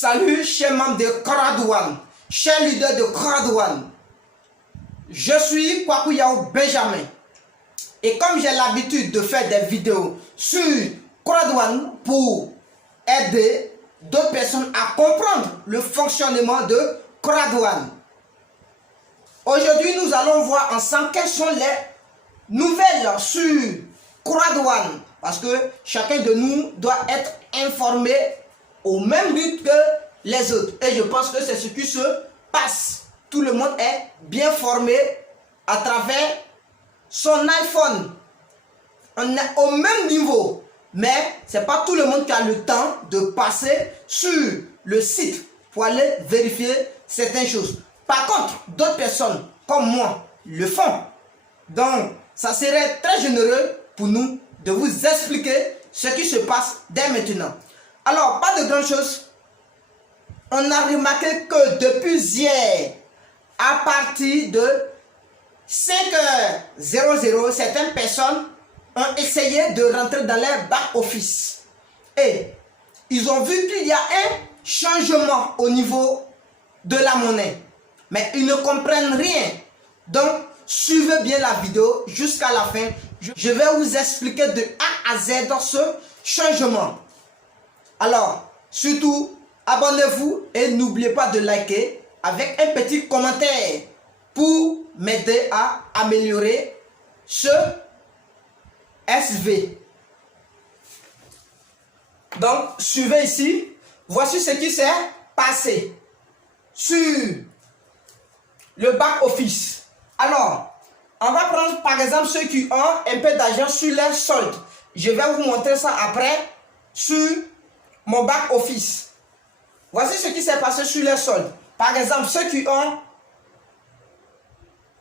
Salut chers membres de Coradouane, chers leaders de Coradouane. Je suis Kwaku Yao Benjamin. Et comme j'ai l'habitude de faire des vidéos sur Coradouane pour aider d'autres personnes à comprendre le fonctionnement de Coradouane. Aujourd'hui, nous allons voir ensemble quelles sont les nouvelles sur Coradouane. Parce que chacun de nous doit être informé au même rythme que les autres. Et je pense que c'est ce qui se passe. Tout le monde est bien formé à travers son iPhone. On est au même niveau. Mais ce n'est pas tout le monde qui a le temps de passer sur le site pour aller vérifier certaines choses. Par contre, d'autres personnes comme moi le font. Donc, ça serait très généreux pour nous de vous expliquer ce qui se passe dès maintenant. Alors, pas de grande chose. On a remarqué que depuis hier, à partir de 5h00, certaines personnes ont essayé de rentrer dans leur back-office. Et ils ont vu qu'il y a un changement au niveau de la monnaie. Mais ils ne comprennent rien. Donc, suivez bien la vidéo jusqu'à la fin. Je vais vous expliquer de A à Z dans ce changement. Alors, surtout, abonnez-vous et n'oubliez pas de liker avec un petit commentaire pour m'aider à améliorer ce SV. Donc, suivez ici. Voici ce qui s'est passé sur le back-office. Alors, on va prendre par exemple ceux qui ont un peu d'argent sur leur solde. Je vais vous montrer ça après sur mon back-office. Voici ce qui s'est passé sur leur solde. Par exemple, ceux qui ont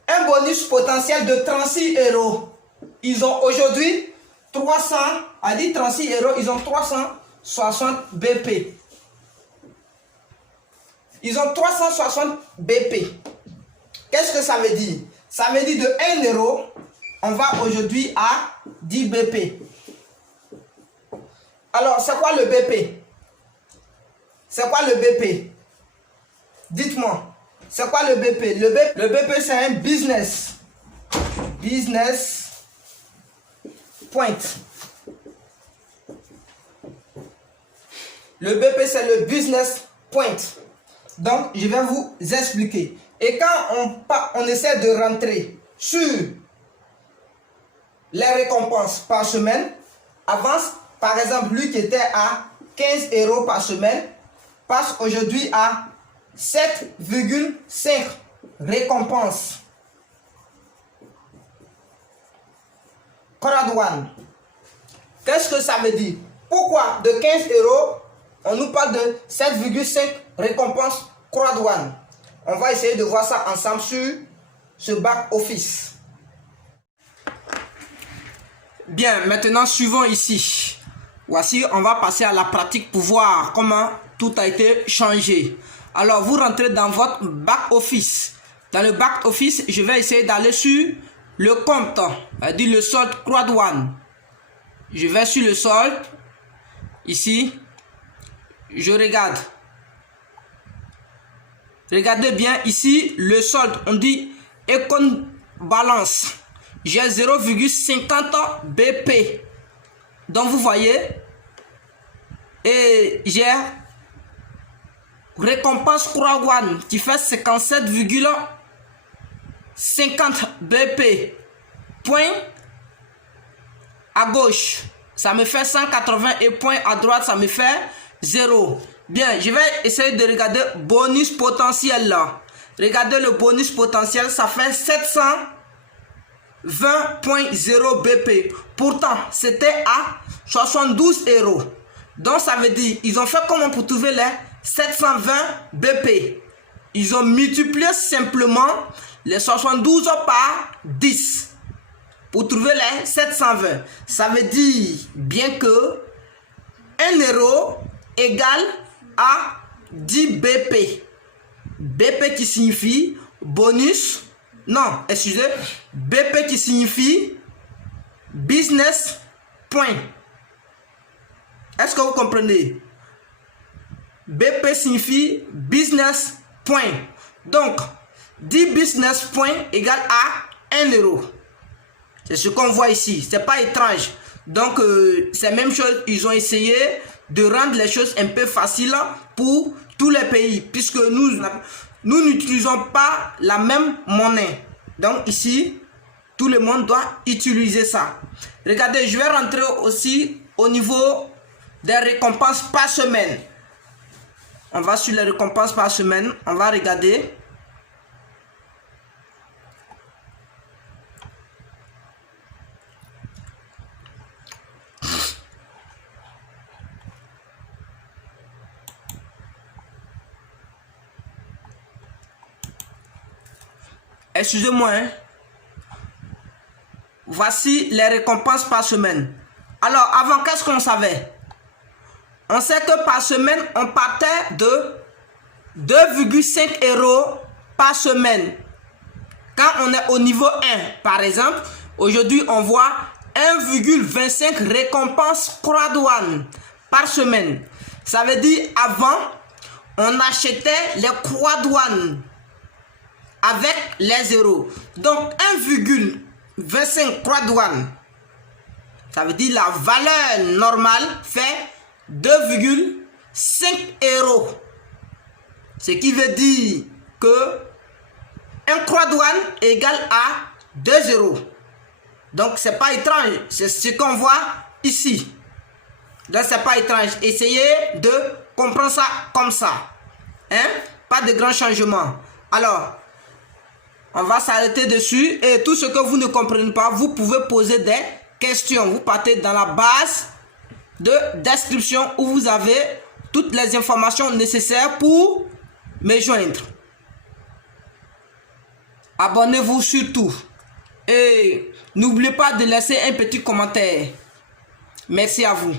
un bonus potentiel de 36 €. Ils ont aujourd'hui 300, à dire 36 €, ils ont 360 BP. Ils ont 360 BP. Qu'est-ce que ça veut dire? Ça veut dire de 1 €, on va aujourd'hui à 10 BP. Alors, c'est quoi le BP? C'est quoi le BP? Dites-moi, c'est quoi le BP? Le BP, c'est un business. Business point. Le BP, c'est le business point. Donc, je vais vous expliquer. Et quand on essaie de rentrer sur les récompenses par semaine, avance, par exemple, lui qui était à 15 € par semaine, passe aujourd'hui à 7,5 récompenses. Coradouane. Qu'est-ce que ça veut dire? Pourquoi de 15 € on nous parle de 7,5 récompenses Coradouane? On va essayer de voir ça ensemble sur ce back-office. Bien, maintenant suivons ici. Voici, on va passer à la pratique pour voir comment tout a été changé. Alors, vous rentrez dans votre back-office. Dans le back-office, je vais essayer d'aller sur le compte, c'est-à-dire le solde Coradouane. Je vais sur le solde. Ici, je regarde. Regardez bien ici, le solde, on dit Econ Balance. J'ai 0,50 BP. Donc vous voyez, et j'ai récompense Coradouane qui fait 57,50 BP. Point à gauche, ça me fait 180 et point à droite, ça me fait 0. Bien, je vais essayer de regarder bonus potentiel là. Regardez le bonus potentiel, ça fait 720,0 BP. Pourtant, c'était à 72 €. Donc, ça veut dire, ils ont fait comment pour trouver les 720 BP? Ils ont multiplié simplement les 72 par 10 pour trouver les 720. Ça veut dire bien que 1 € égale à 10 BP. BP qui signifie bonus. Non, excusez. BP qui signifie business point. Est-ce que vous comprenez? BP signifie business point. Donc, 10 business points égale à 1 euro. C'est ce qu'on voit ici. C'est pas étrange. Donc, c'est la même chose. Ils ont essayé de rendre les choses un peu faciles pour tous les pays. Puisque nous n'utilisons pas la même monnaie. Donc, ici, tout le monde doit utiliser ça. Regardez, je vais rentrer aussi au niveau des récompenses par semaine. On va sur les récompenses par semaine. On va regarder. Excusez-moi. Voici les récompenses par semaine. Alors, avant, qu'est-ce qu'on savait? On sait que par semaine, on partait de 2,5 € par semaine. Quand on est au niveau 1, par exemple, aujourd'hui, on voit 1,25 récompenses croix douane par semaine. Ça veut dire, avant, on achetait les croix douane avec les euros. Donc, 1,25 croix douane, ça veut dire la valeur normale fait 2,5 €. Ce qui veut dire que un croix douane égale à 2 €. Donc, c'est pas étrange. C'est ce qu'on voit ici. Donc, c'est pas étrange. Essayez de comprendre ça comme ça. Hein? Pas de grands changements. Alors, on va s'arrêter dessus. Et tout ce que vous ne comprenez pas, vous pouvez poser des questions. Vous partez dans la base de description où vous avez toutes les informations nécessaires pour me joindre. Abonnez-vous surtout. Et n'oubliez pas de laisser un petit commentaire. Merci à vous.